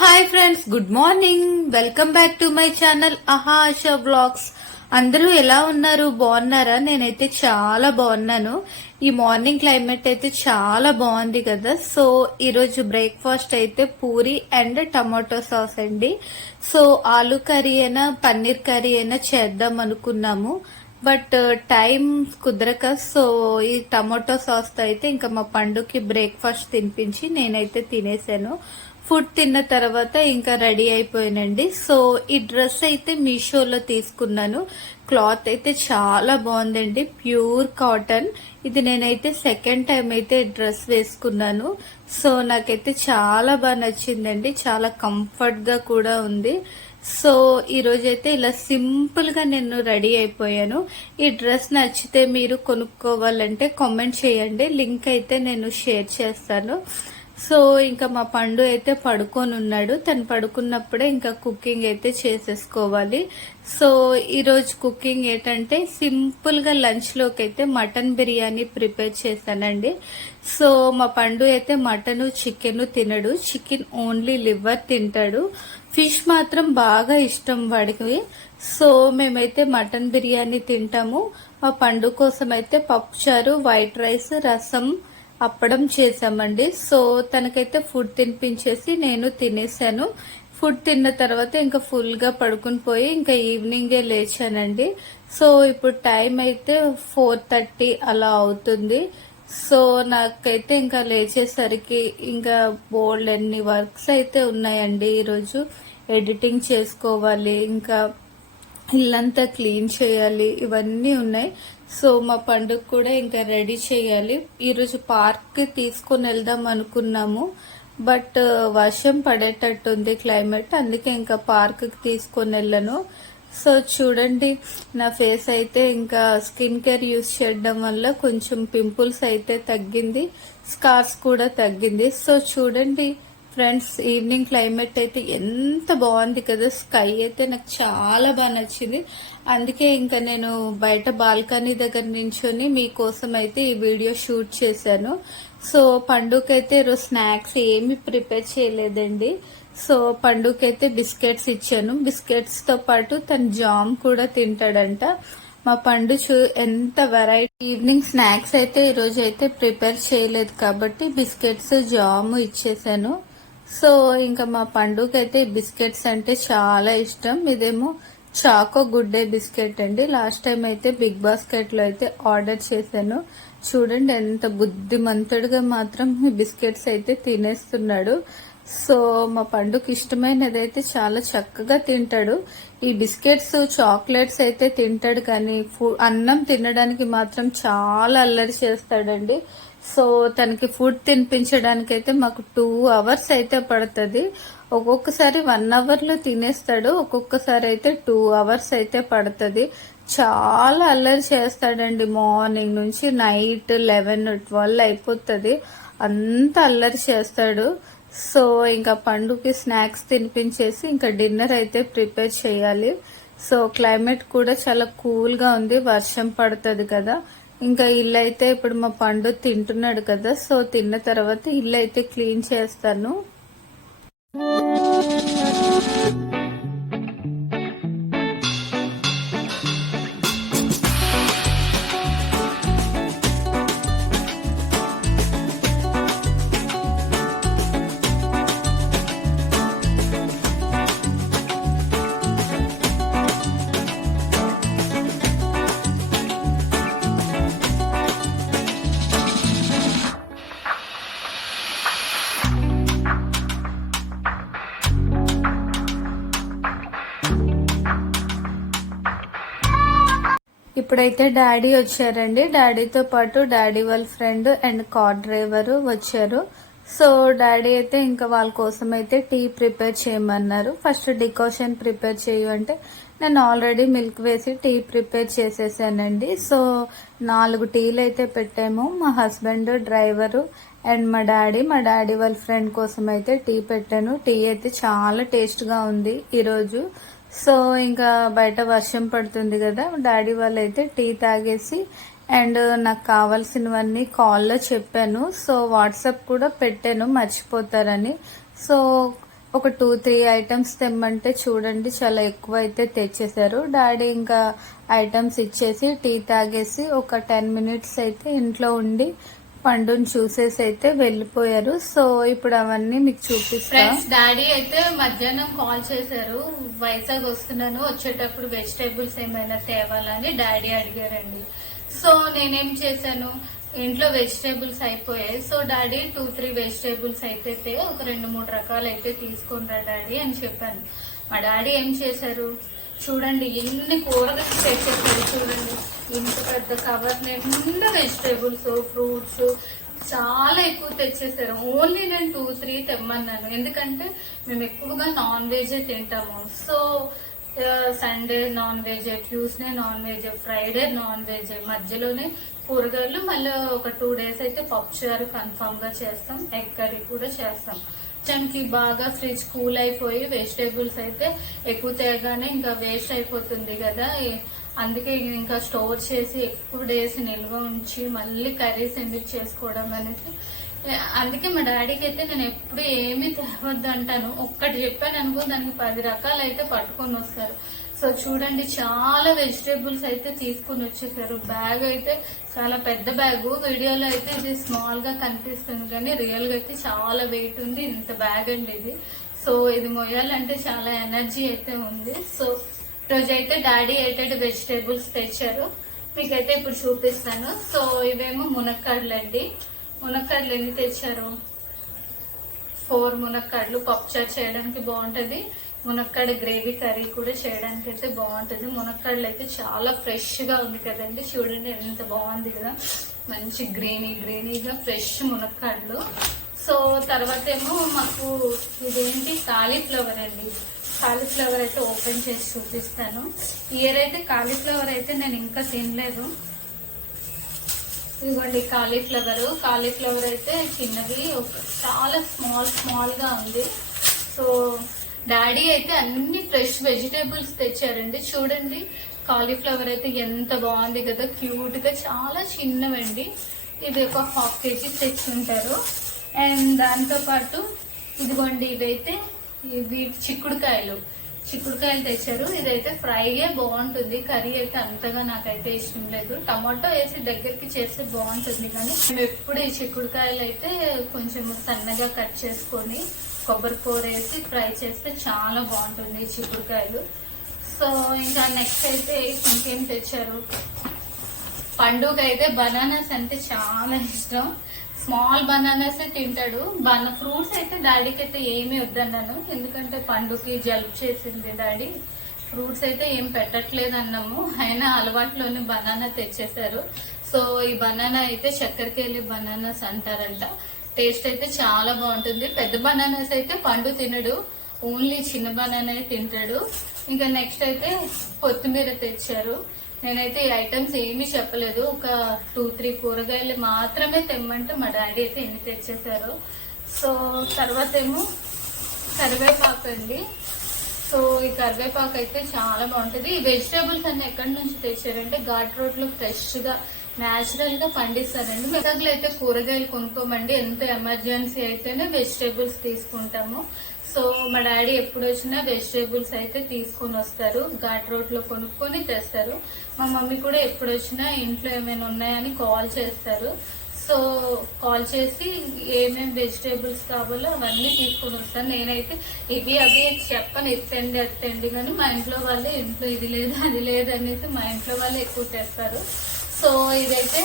Hi friends, good morning. Welcome back to my channel ASHA vlogs. అందరూ ఎలా ఉన్నారు? బాగున్నారా? నేనైతే చాలా బాగున్నాను. ఈ మార్నింగ్ క్లైమేట్ అయితే చాలా బాగుంది కదా. సో ఈ రోజు బ్రేక్ఫాస్ట్ అయితే పూరి అండ్ టమాటో సాస్ అండి. సో ఆలు కర్రీ అయినా పన్నీర్ కర్రీ అయినా చేద్దాం అనుకున్నాము, బట్ టైం కుదరక సో ఈ టమాటో సాస్ తో అయితే ఇంకా మా పండుకి బ్రేక్ఫాస్ట్ తినిపించి నేనైతే తినేసాను. ఫుడ్ తిన్న తర్వాత ఇంకా రెడీ అయిపోయానండి. సో ఈ డ్రెస్ అయితే మీషోలో తీసుకున్నాను. క్లాత్ అయితే చాలా బాగుందండి, ప్యూర్ కాటన్. ఇది నేనైతే సెకండ్ టైం అయితే డ్రెస్ వేసుకున్నాను. సో నాకైతే చాలా బాగా నచ్చిందండి, చాలా కంఫర్ట్ గా కూడా ఉంది. సో ఈ రోజైతే ఇలా సింపుల్ గా నేను రెడీ అయిపోయాను. ఈ డ్రెస్ నచ్చితే మీరు కొనుక్కోవాలంటే కామెంట్ చేయండి, లింక్ అయితే నేను షేర్ చేస్తాను. సో ఇంకా మా పండు అయితే పడుకొని ఉన్నాడు. తను పడుకున్నప్పుడే ఇంకా కుకింగ్ అయితే చేసేసుకోవాలి. సో ఈ రోజు కుకింగ్ ఏంటంటే సింపుల్ గా లంచ్ లోకి అయితే మటన్ బిర్యానీ ప్రిపేర్ చేశానండి. సో మా పండు అయితే మటన్ చికెన్ తినడు, చికెన్ ఓన్లీ లివర్ తింటాడు. ఫిష్ మాత్రం బాగా ఇష్టం వాడికి. సో మేమైతే మటన్ బిర్యానీ తింటాము. మా పండు కోసం అయితే పప్పుచారు, వైట్ రైస్, రసం, అప్పడం చేసామండి. సో తనకైతే ఫుడ్ తినిపించేసి నేను తినేసాను. ఫుడ్ తిన్న తర్వాత ఇంకా ఫుల్ గా పడుకుని పోయి ఇంకా ఈవినింగే లేచానండి. సో ఇప్పుడు టైం అయితే 4:30 అలా అవుతుంది. సో నాకైతే ఇంకా లేచేసరికి ఇంకా బోల్డ్ ఎన్ని వర్క్స్ అయితే ఉన్నాయండి. ఈరోజు ఎడిటింగ్ చేసుకోవాలి, ఇంకా ఇల్లంతా క్లీన్ చేయాలి, ఇవన్నీ ఉన్నాయి. సో మా పండుగ కూడా ఇంకా రెడీ చేయాలి. ఈరోజు పార్క్ కి తీసుకుని వెళ్దాం అనుకున్నాము, బట్ వర్షం పడేటట్టుంది క్లైమేట్, అందుకే ఇంకా పార్క్ కి తీసుకొని వెళ్ళను. సో చూడండి, నా ఫేస్ అయితే ఇంకా స్కిన్ కేర్ యూజ్ చేయడం వల్ల కొంచెం పింపుల్స్ అయితే తగ్గింది, స్కార్స్ కూడా తగ్గింది. సో చూడండి ఫ్రెండ్స్, ఈవినింగ్ క్లైమేట్ అయితే ఎంత బాగుంది కదా. స్కై అయితే నాకు చాలా బాగా నచ్చింది. అందుకే ఇంకా నేను బయట బాల్కనీ దగ్గర నించొని మీకోసం అయితే ఈ వీడియో షూట్ చేశాను. సో పండుకైతే ఈరోజు స్నాక్స్ ఏమి ప్రిపేర్ చేయలేదండి. సో పండుకైతే బిస్కెట్స్ ఇచ్చాను. బిస్కెట్స్ తో పాటు తను జామ్ కూడా తింటాడంట. మా పండు ఎంత వెరైటీ. ఈవినింగ్ స్నాక్స్ అయితే ఈరోజు అయితే ప్రిపేర్ చేయలేదు కాబట్టి బిస్కెట్స్ జామ్ ఇచ్చేసాను. సో ఇంకా మా పండుకైతే బిస్కెట్స్ అంటే చాలా ఇష్టం. ఇదేమో చాకో గుడ్ డే బిస్కెట్ అండి. లాస్ట్ టైం అయితే బిగ్ బాస్కెట్ లో అయితే ఆర్డర్ చేశాను. చూడండి ఎంత బుద్ధిమంతుడుగా మాత్రం ఈ బిస్కెట్స్ అయితే తినేస్తున్నాడు. సో మా పండుకి ఇష్టమైనది అయితే చాలా చక్కగా తింటాడు. ఈ బిస్కెట్స్, చాక్లెట్స్ అయితే తింటాడు, కానీ అన్నం తినడానికి మాత్రం చాలా అల్లరి చేస్తాడండి. సో తనకి ఫుడ్ తినిపించడానికి అయితే మాకు 2 hours అయితే పడుతుంది. ఒక్కొక్కసారి 1 hour లో తినేస్తాడు, ఒక్కొక్కసారి అయితే 2 hours అయితే పడుతుంది. చాలా అల్లరి చేస్తాడండి. మార్నింగ్ నుంచి నైట్ 11-12 అయిపోతుంది, అంత అల్లరి చేస్తాడు. సో ఇంకా పండుకి స్నాక్స్ తినిపించేసి ఇంకా డిన్నర్ అయితే ప్రిపేర్ చేయాలి. సో క్లైమేట్ కూడా చాలా కూల్ గా ఉంది, వర్షం పడుతుంది కదా. ఇంకా ఇల్లు అయితే ఇప్పుడు మా పండు తింటున్నాడు కదా. సో తిన్న తర్వాత ఇల్లు అయితే క్లీన్ చేస్తాను. ఇప్పుడైతే డాడీ వచ్చారండి. డాడీతో పాటు డాడీ వాళ్ళ ఫ్రెండ్ అండ్ కార్ డ్రైవర్ వచ్చారు. సో డాడీ అయితే ఇంకా వాళ్ళ కోసం అయితే టీ ప్రిపేర్ చేయమన్నారు. ఫస్ట్ డికాషన్ ప్రిపేర్ చేయు అంటే నేను ఆల్రెడీ మిల్క్ వేసి టీ ప్రిపేర్ చేసేసానండి. సో 4 టీలు అయితే పెట్టాము. మా హస్బెండ్, డ్రైవరు అండ్ మా డాడీ వాళ్ళ ఫ్రెండ్ కోసం అయితే టీ పెట్టాను. టీ అయితే చాలా టేస్ట్ గా ఉంది ఈరోజు. సో ఇంకా బయట వర్షం పడుతుంది కదా, డాడీ వాళ్ళైతే టీ తాగేసి అండ్ నాకు కావాల్సినవన్నీ కాల్లో చెప్పాను. సో వాట్సాప్ కూడా పెట్టాను, మర్చిపోతారని. సో ఒక 2-3 ఐటమ్స్ తెమ్మంటే చూడండి చాలా ఎక్కువ అయితే తెచ్చేసారు. డాడీ ఇంకా ఐటమ్స్ ఇచ్చేసి టీ తాగేసి ఒక 10 మినిట్స్ అయితే ఇంట్లో ఉండి పండుని చూసేసి అయితే వెళ్ళిపోయారు. సో ఇప్పుడు అవన్నీ మీకు చూపిస్తాను. డాడీ అయితే మధ్యాహ్నం కాల్ చేశారు, వైజాగ్ వస్తున్నాను, వచ్చేటప్పుడు వెజిటేబుల్స్ ఏమైనా తేవాలని డాడీ అడిగారండి. సో నేనేం చేశాను, ఇంట్లో వెజిటేబుల్స్ అయిపోయాయి. సో డాడీ 2-3 వెజిటేబుల్స్ అయితే ఒక 2-3 రకాలు అయితే తీసుకుంటా డాడీ అని చెప్పాను. మా డాడీ ఏం చేశారు చూడండి, ఎన్ని కూరగాయలు తెచ్చేసారు చూడండి. ఇంత పెద్ద కవర్ నిండా వెజిటేబుల్స్, ఫ్రూట్స్ చాలా ఎక్కువ తెచ్చేసారు. ఓన్లీ నేను 2-3 తెమ్మన్నాను, ఎందుకంటే మేము ఎక్కువగా నాన్ వెజ్ తింటాము. So Sunday non veg, Tuesday non veg, Friday non veg, మధ్యలోనే కూరగాయలు, మళ్ళీ ఒక 2 డేస్ అయితే పప్పుచారు కన్ఫర్మ్ గా చేస్తాం, ఎగ్ కర్రీ కూడా చేస్తాం. కొంచెంకి బాగా ఫ్రిడ్జ్ కూల్ అయిపోయి వెజిటేబుల్స్ అయితే ఎక్కువ తేగానే ఇంకా వేస్ట్ అయిపోతుంది కదా, అందుకే ఇంకా స్టోర్ చేసి ఎక్కువ డేస్ నిల్వ ఉంచి మళ్ళీ కర్రీస్ ఎందుకు చేసుకోవడం అనేసి, అందుకే మా డాడీకి అయితే నేను ఎప్పుడు ఏమీ తేవద్దు అంటాను. ఒక్కటి చెప్పాను అనుకో దానికి 10 రకాలు అయితే పట్టుకొని వస్తారు. సో చూడండి చాలా వెజిటేబుల్స్ అయితే తీసుకుని వచ్చేసారు. బ్యాగ్ అయితే చాలా పెద్ద బ్యాగ్, వీడియోలో అయితే ఇది స్మాల్ గా కనిపిస్తుంది కానీ రియల్ గా అయితే చాలా వెయిట్ ఉంది. ఇంత బ్యాగ్ అండి ఇది. సో ఇది మొయ్యాలంటే చాలా ఎనర్జీ అయితే ఉంది. సో రోజు అయితే డాడీ ఏటెడ్ వెజిటేబుల్స్ తెచ్చారు, మీకైతే ఇప్పుడు చూపిస్తాను. సో ఇవేమో మునక్కాడలండి. మునక్కాడలు ఎన్ని తెచ్చారు, 4 మునక్కాడలు. పప్పుచారు చేయడానికి బాగుంటది, మునక్కాడ గ్రేవీ కర్రీ కూడా చేయడానికి అయితే బాగుంటది. మునక్కాడలు అయితే చాలా ఫ్రెష్ గా ఉంది కదండి, చూడండి ఎంత బాగుంది కదా, మంచి గ్రీనీగా ఫ్రెష్ మునక్కాడలు. సో తర్వాత ఏమో మాకు ఇదేంటి కాలీఫ్లవర్ అండి. కాలీఫ్లవర్ అయితే ఓపెన్ చేసి చూపిస్తాను. ఇయర్ అయితే కాలీఫ్లవర్ అయితే నేను ఇంకా తినలేదు. ఇదిగోండి కాలీఫ్లవర్ అయితే చిన్నది, చాలా స్మాల్ గా ఉంది. సో డాడీ అయితే అన్ని ఫ్రెష్ వెజిటేబుల్స్ తెచ్చారండి. చూడండి కాలీఫ్లవర్ అయితే ఎంత బాగుంది కదా, క్యూట్ గా, చాలా చిన్నవండి. ఇది ఒక 1/2 kg తెచ్చుంటారు. అండ్ దాంతో పాటు ఇదిగోండి ఇవైతే ఇవి చిక్కుడుకాయలు తెచ్చారు. ఇదైతే ఫ్రైగా బాగుంటుంది, కర్రీ అయితే అంతగా నాకైతే ఇష్టం లేదు. టమాటో వేసి దగ్గరికి చేస్తే బాగుంటుంది, కానీ మేము ఎప్పుడు ఈ చిక్కుడుకాయలు అయితే కొంచెం సన్నగా కట్ చేసుకొని కొబ్బరి కూర వేసి ఫ్రై చేస్తే చాలా బాగుంటుంది ఈ చిక్కుడుకాయలు. సో ఇంకా నెక్స్ట్ అయితే ఇంకేం తెచ్చారు, పండుగ అయితే బనానాస్ అంటే చాలా ఇష్టం. స్మాల్ బనానాస్ తింటాడు. ఫ్రూట్స్ అయితే డాడీకి అయితే ఏమీ వద్దన్నాను, ఎందుకంటే పండుకి జలుబు చేసింది డాడీ. ఫ్రూట్స్ అయితే ఏం పెట్టట్లేదు అన్నాము, అయినా అలవాట్లోనే బనానా తెచ్చేసారు. సో ఈ బనానా అయితే చక్కెరకేళి బనానాస్ అంటారంట. టేస్ట్ అయితే చాలా బాగుంటుంది. పెద్ద బనానాస్ అయితే పండు తినడు, ఓన్లీ చిన్న బనానా తింటాడు. ఇంకా నెక్స్ట్ అయితే కొత్తిమీర తెచ్చారు. నేనైతే ఈ ఐటమ్స్ ఏమీ చెప్పలేదు, ఒక 2-3 కూరగాయలు మాత్రమే తెమ్మంటే మా డాడీ అయితే ఎన్ని తెచ్చేసారు. సో తర్వాత ఏమో కరివేపాకు అండి. సో ఈ కరివేపాకు అయితే చాలా బాగుంటుంది. ఈ వెజిటేబుల్స్ అన్ని ఎక్కడి నుంచి తెచ్చారంటే ఘాట్ రోడ్ లో ఫ్రెష్ గా న్యాచురల్ గా పండిస్తారండి. మిగతాలో అయితే కూరగాయలు కొనుక్కోమండి, ఎంత ఎమర్జెన్సీ అయితేనే వెజిటేబుల్స్ తీసుకుంటాము. సో మా డాడీ ఎప్పుడు వచ్చినా వెజిటేబుల్స్ అయితే తీసుకొని వస్తారు, ఘాట్ రోడ్ లో కొనుక్కొని తెస్తారు. మా మమ్మీ కూడా ఎప్పుడు వచ్చినా ఇంట్లో ఏమైనా ఉన్నాయని కాల్ చేస్తారు. సో కాల్ చేసి ఏమేమి వెజిటేబుల్స్ కావాలో అవన్నీ తీసుకొని వస్తాను. నేనైతే ఇవి అవి చెప్పని ఎత్తండి కానీ మా ఇంట్లో వాళ్ళే ఇంట్లో ఇది లేదు అది లేదు అనేసి మా ఇంట్లో వాళ్ళే ఎక్కువ తెస్తారు. సో ఇదైతే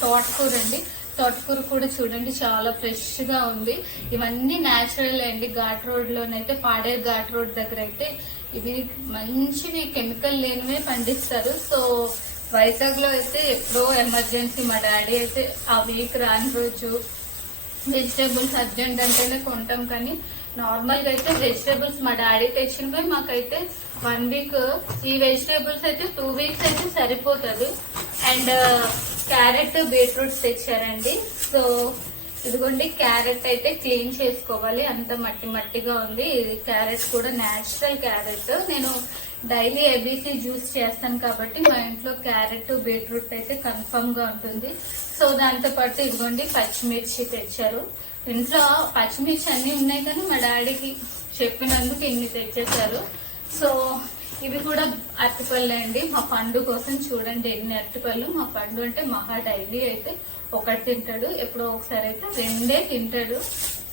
తోటకూర అండి. తోటకూర కూడా చూడండి చాలా ఫ్రెష్ గా ఉంది. ఇవన్నీ న్యాచురల్ అండి. ఘాట్ రోడ్ లోనైతే పాడేరు ఘాట్ రోడ్ దగ్గర అయితే ఇవి మంచివి కెమికల్ లేనివే పండిస్తారు. సో వైజాగ్ లో అయితే ఎప్పుడో ఎమర్జెన్సీ మా డాడీ అయితే ఆ వీక్ రాని రోజు వెజిటేబుల్స్ అర్జెంట్ అంటేనే కొంటాం, కానీ నార్మల్ గా అయితే వెజిటేబుల్స్ మా డాడీ తెచ్చినవి మాకైతే 1 వీక్. ఈ వెజిటేబుల్స్ అయితే 2 వీక్స్ అయితే సరిపోతుంది. అండ్ క్యారెట్, బీట్రూట్స్ తెచ్చారండి. సో ఇదిగోండి క్యారెట్ అయితే క్లీన్ చేసుకోవాలి, అంత మట్టిగా ఉంది. క్యారెట్ కూడా న్యాచురల్ క్యారెట్. నేను డైలీ ఏబీసీ జ్యూస్ చేస్తాను కాబట్టి మా ఇంట్లో క్యారెట్, బీట్రూట్ అయితే కన్ఫర్మ్ గా ఉంటుంది. సో దాంతో పాటు ఇదిగోండి పచ్చిమిర్చి తెచ్చారు. ఇంట్లో పచ్చిమిర్చి అన్ని ఉన్నాయి కానీ మా డాడీకి చెప్పినందుకు ఇన్ని తెచ్చేసారు. సో ఇవి కూడా అరటిపళ్ళు అండి. మా పండు కోసం చూడండి ఎన్ని అరటిపళ్ళు. మా పండు అంటే మహా డైలీ అయితే ఒకటి తింటాడు, ఎప్పుడో ఒకసారి అయితే 2 తింటాడు.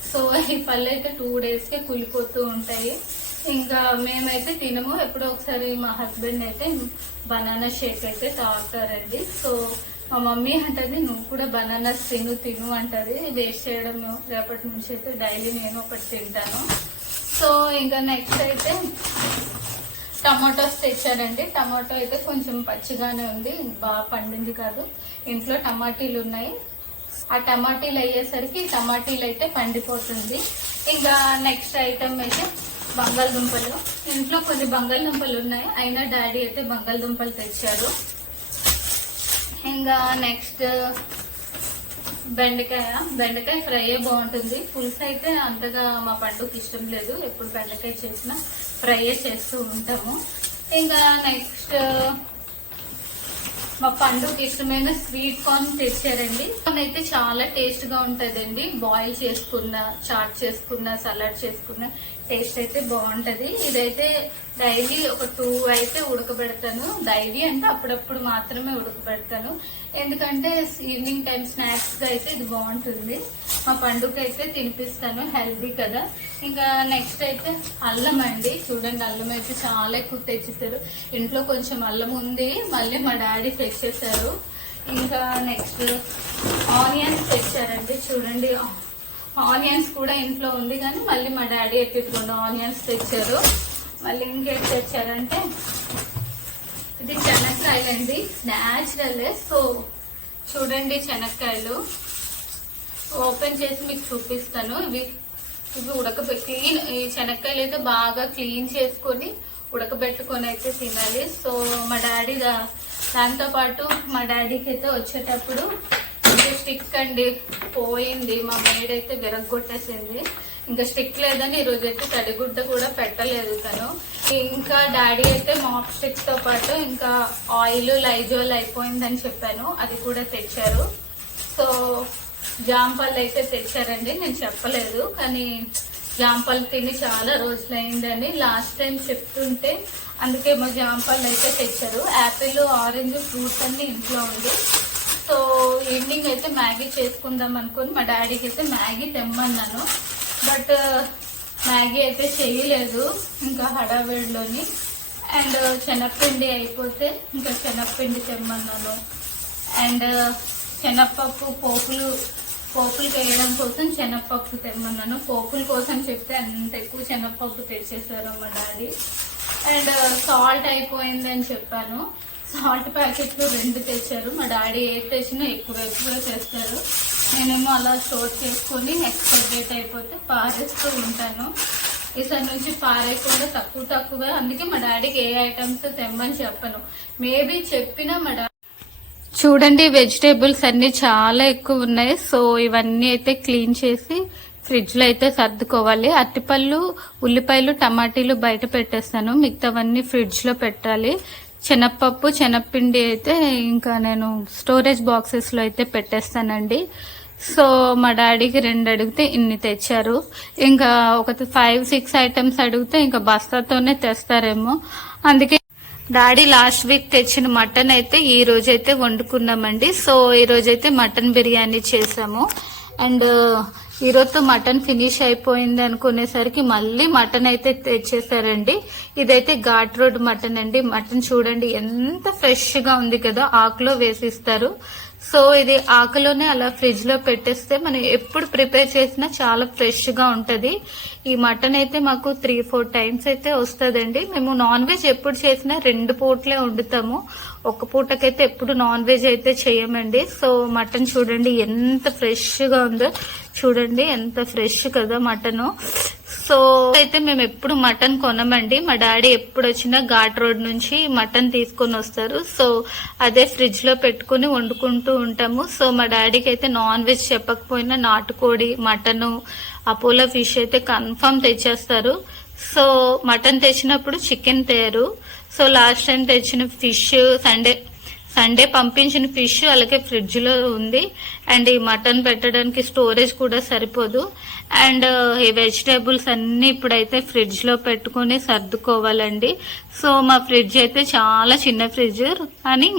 సో ఈ పళ్ళు అయితే 2 days కే కులిపోతూ ఉంటాయి. ఇంకా మేమైతే తినము, ఎప్పుడో ఒకసారి మా హస్బెండ్ అయితే బనానా షేక్ అయితే తాగుతారండి. సో మా మమ్మీ అంటది నువ్వు కూడా బనానాస్ తిను అంటది, వేస్ట్ చేయడం రేపటి నుంచి అయితే డైలీ నేను ఒకటి తింటాను. సో ఇంకా నెక్స్ట్ అయితే టమాటోస్ తెచ్చారండి. టమాటో అయితే కొంచెం పచ్చిగానే ఉంది, బాగా పండింది కాదు. ఇంట్లో టమాటీలు ఉన్నాయి, ఆ టమాటీలు అయ్యేసరికి టమాటీలు అయితే పండిపోతుంది. ఇంకా నెక్స్ట్ ఐటమ్ అయితే బంగాళదుంపలు. ఇంట్లో కొన్ని బంగాళదుంపలు ఉన్నాయి, అయినా డాడీ అయితే బంగాళదుంపలు తెచ్చారు. ఇంకా నెక్స్ట్ బెండకాయ ఫ్రై బాగుంటుంది, పులుసు అయితే అంతగా మా పండుగకి ఇష్టం లేదు. ఎప్పుడు బెండకాయ చేసినా ఫ్రై చేస్తూ ఉంటాము. ఇంకా నెక్స్ట్ మా పండుగకి ఇష్టమైన స్వీట్ కార్న్ తెచ్చారండి. కార్న్ అయితే చాలా టేస్ట్ గా ఉంటదండి, బాయిల్ చేసుకున్న, చాట్ చేసుకున్న, సలాడ్ చేసుకున్న టేస్ట్ అయితే బాగుంటది. ఇదైతే డైలీ ఒక 2 అయితే ఉడకబెడతాను. డైలీ అంటే అప్పుడప్పుడు మాత్రమే ఉడకబెడతాను, ఎందుకంటే ఈవినింగ్ టైం స్నాక్స్ గా అయితే ఇది బాగుంటుంది. మా పండుగ అయితే తినిపిస్తాను, హెల్దీ కదా. ఇంకా నెక్స్ట్ అయితే అల్లం అండి. చూడండి అల్లం అయితే చాలా ఎక్కువ తెచ్చేసారు. ఇంట్లో కొంచెం అల్లం ఉంది, మళ్ళీ మా డాడీ తెచ్చేసారు. ఇంకా నెక్స్ట్ ఆనియన్స్ తెచ్చారండి. చూడండి ఆనియన్స్ కూడా ఇంట్లో ఉంది, కానీ మళ్ళీ మా డాడీ ఎత్తుకుండా ఆనియన్స్ తెచ్చారు. మళ్ళీ ఇంకేం తెచ్చారంటే ఇది శనక్కాయలండి, న్యాచురల్. సో చూడండి శనక్కాయలు ఓపెన్ చేసి మీకు చూపిస్తాను. ఇవి క్లీన్, ఈ శనక్కాయలు అయితే బాగా క్లీన్ చేసుకొని ఉడకబెట్టుకొని అయితే తినాలి. సో మా డాడీ దాంతో పాటు మా డాడీకి అయితే వచ్చేటప్పుడు స్టిక్ అండి పోయింది, మా మేడ్ అయితే విరగొట్టేసింది. ఇంకా స్టిక్ లేదని ఈ రోజు అయితే తడిగుడ్డ కూడా పెట్టలేదు తను. ఇంకా డాడీ అయితే మాప్ స్టిక్ తో పాటు ఇంకా ఆయిల్, లైజోల్ అయిపోయిందని చెప్పాను, అది కూడా తెచ్చారు. సో జాంపళ్ళు అయితే తెచ్చారండి, నేను చెప్పలేదు కానీ జాంపళ్ళు తిని చాలా రోజులు అయిందని లాస్ట్ టైం చెప్తుంటే అందుకేమో జాంపళ్ళు అయితే తెచ్చారు. యాపిల్, ఆరెంజ్ ఫ్రూట్స్ అన్ని ఇంట్లో ఉంది. సో ఈవినింగ్ అయితే మ్యాగీ చేసుకుందాం అనుకుని మా డాడీకి అయితే మ్యాగీ తెమ్మన్నాను, బట్ మ్యాగీ అయితే చేయలేదు ఇంకా హడావిడిలోని. అండ్ శనగపిండి అయిపోతే ఇంకా శనగపిండి తెమ్మన్నాను. అండ్ శనగపప్పు పోపులు వేయడం కోసం శనగపప్పు తెమ్మన్నాను. పోపుల కోసం చెప్తే అంత ఎక్కువ శనగపప్పు తెచ్చేసారు మా డాడీ. అండ్ సాల్ట్ అయిపోయిందని చెప్పాను, సాల్ట్ ప్యాకెట్లు 2 తెచ్చారు. మా డాడీ ఏది తెచ్చినా ఎక్కువ చేస్తారు, నేనేమో అలా స్టోర్ చేసుకొని ఎక్స్పైర్ డేట్ అయిపోతే పారేస్తూ ఉంటాను. ఈసారి నుంచి పారేయకుండా తక్కువ, అందుకే మా డాడీకి ఏ ఐటమ్స్ తెమ్మని చెప్పను. మేబీ చెప్పినా మా డాడీ. చూడండి వెజిటేబుల్స్ అన్ని చాలా ఎక్కువ ఉన్నాయి. సో ఇవన్నీ అయితే క్లీన్ చేసి ఫ్రిడ్జ్ లో అయితే సర్దుకోవాలి. అరటిపళ్ళు, ఉల్లిపాయలు, టమాటీలు బయట పెట్టేస్తాను, మిగతావన్నీ ఫ్రిడ్జ్ లో పెట్టాలి. శనగపప్పు, శనగపిండి అయితే ఇంకా నేను స్టోరేజ్ బాక్సెస్ లో అయితే పెట్టేస్తానండి. సో మా డాడీకి 2 అడిగితే ఇన్ని తెచ్చారు. ఇంకా ఒక 5-6 ఐటమ్స్ అడిగితే ఇంకా బస్తాతోనే తెస్తారేమో, అందుకే డాడీ లాస్ట్ వీక్ తెచ్చిన మటన్ అయితే ఈ రోజైతే వండుకున్నామండి. సో ఈ రోజైతే మటన్ బిర్యానీ చేసాము. అండ్ ఈరోజు మటన్ ఫినిష్ అయిపోయింది అనుకునేసరికి మళ్ళీ మటన్ అయితే తెచ్చేసారండి. ఇదైతే ఘాట్ రోడ్ మటన్ అండి. మటన్ చూడండి ఎంత ఫ్రెష్ గా ఉంది కదా, ఆకులో వేసిస్తారు. సో ఇది ఆకులోనే అలా ఫ్రిడ్జ్ లో పెట్టేస్తే మనం ఎప్పుడు ప్రిపేర్ చేసినా చాలా ఫ్రెష్ గా ఉంటది. ఈ మటన్ అయితే మాకు 3-4 టైమ్స్ అయితే వస్తుందండి. మేము నాన్ వెజ్ ఎప్పుడు చేసినా 2 పూటలే వండుతాము, ఒక పూటకైతే ఎప్పుడు నాన్ వెజ్ అయితే చేయమండి. సో మటన్ చూడండి ఎంత ఫ్రెష్ గా ఉందో, చూడండి ఎంత ఫ్రెష్ కదా మటన్. సో అయితే మేము ఎప్పుడు మటన్ కొనమండి, మా డాడీ ఎప్పుడు వచ్చినా ఘాట్ రోడ్ నుంచి మటన్ తీసుకొని వస్తారు. సో అదే ఫ్రిడ్జ్ లో పెట్టుకుని వండుకుంటూ ఉంటాము. సో మా డాడీకి అయితే నాన్ వెజ్ చెప్పకపోయినా నాటుకోడి, మటన్, అపోలో ఫిష్ అయితే కన్ఫర్మ్ తెచ్చేస్తారు. సో మటన్ తెచ్చినప్పుడు చికెన్ తేరు. సో లాస్ట్ టైం తెచ్చిన ఫిష్ సండే పంపించిన ఫిష్ అలాగే ఫ్రిడ్జ్ లో ఉంది. అండ్ ఈ మటన్ పెట్టడానికి స్టోరేజ్ కూడా సరిపోదు. అండ్ ఈ వెజిటేబుల్స్ అన్ని ఇప్పుడైతే ఫ్రిడ్జ్ లో పెట్టుకుని సర్దుకోవాలండి. సో మా ఫ్రిడ్జ్ అయితే చాలా చిన్న ఫ్రిడ్జ్ అని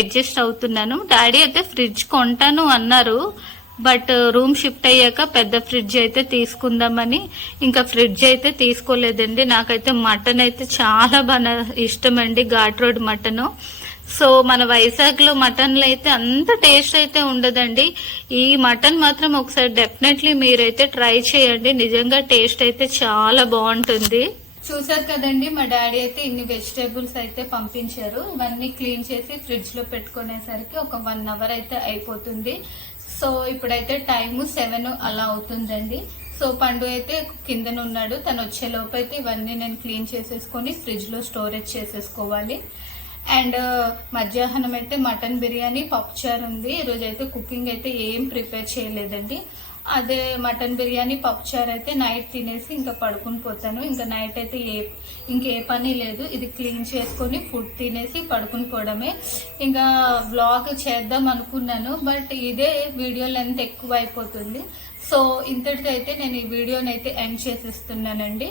అడ్జస్ట్ అవుతున్నాను. డాడీ అయితే ఫ్రిడ్జ్ కొంటాను అన్నారు, బట్ రూమ్ షిఫ్ట్ అయ్యాక పెద్ద ఫ్రిడ్జ్ అయితే తీసుకుందామని ఇంకా ఫ్రిడ్జ్ అయితే తీసుకోలేదండి. నాకైతే మటన్ అయితే చాలా బాగా ఇష్టం అండి, ఘాట్ రోడ్ మటన్. సో మన వైజాగ్ లో మటన్లు అయితే అంత టేస్ట్ అయితే ఉండదండి. ఈ మటన్ మాత్రం ఒకసారి డెఫినెట్లీ మీరైతే ట్రై చేయండి, నిజంగా టేస్ట్ అయితే చాలా బాగుంటుంది. చూసారు కదండి, మా డాడీ అయితే ఇన్ని వెజిటేబుల్స్ అయితే పంపించారు. ఇవన్నీ క్లీన్ చేసి ఫ్రిడ్జ్ లో పెట్టుకునేసరికి ఒక 1 అవర్ అయితే అయిపోతుంది. సో ఇప్పుడైతే టైము 7 అలా అవుతుందండి. సో పండు అయితే కిందన ఉన్నాడు, తను వచ్చే లోపు అయితే ఇవన్నీ నేను క్లీన్ చేసేసుకొని ఫ్రిడ్జ్ లో స్టోరేజ్ చేసేసుకోవాలి. అండ్ మధ్యాహ్నం అయితే మటన్ బిర్యానీ, పప్పుచారు ఉంది. ఈరోజు అయితే కుకింగ్ అయితే ఏం ప్రిపేర్ చేయలేదండి. అదే మటన్ బిర్యానీ, పప్పుచారు అయితే నైట్ తినేసి ఇంకా పడుకుని పోతాను. ఇంకా నైట్ అయితే ఇంకే పని లేదు, ఇది క్లీన్ చేసుకొని ఫుడ్ తినేసి పడుకుని పోవడమే. ఇంకా వ్లాగ్ చేద్దాం అనుకున్నాను, బట్ ఇదే వీడియో లెంత్ ఎక్కువ అయిపోతుంది. సో ఇంతటితో అయితే నేను ఈ వీడియోని అయితే ఎండ్ చేసేస్తున్నానండి.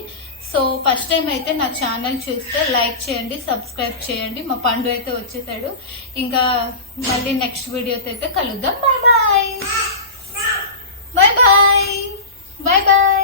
సో ఫస్ట్ టైం అయితే నా ఛానల్ చూస్తే లైక్ చేయండి, సబ్స్క్రైబ్ చేయండి. మా పండు అయితే వచ్చేసాడు. ఇంకా మళ్ళీ నెక్స్ట్ వీడియోతో అయితే కలుద్దాం. Bye bye. Bye bye. Bye bye.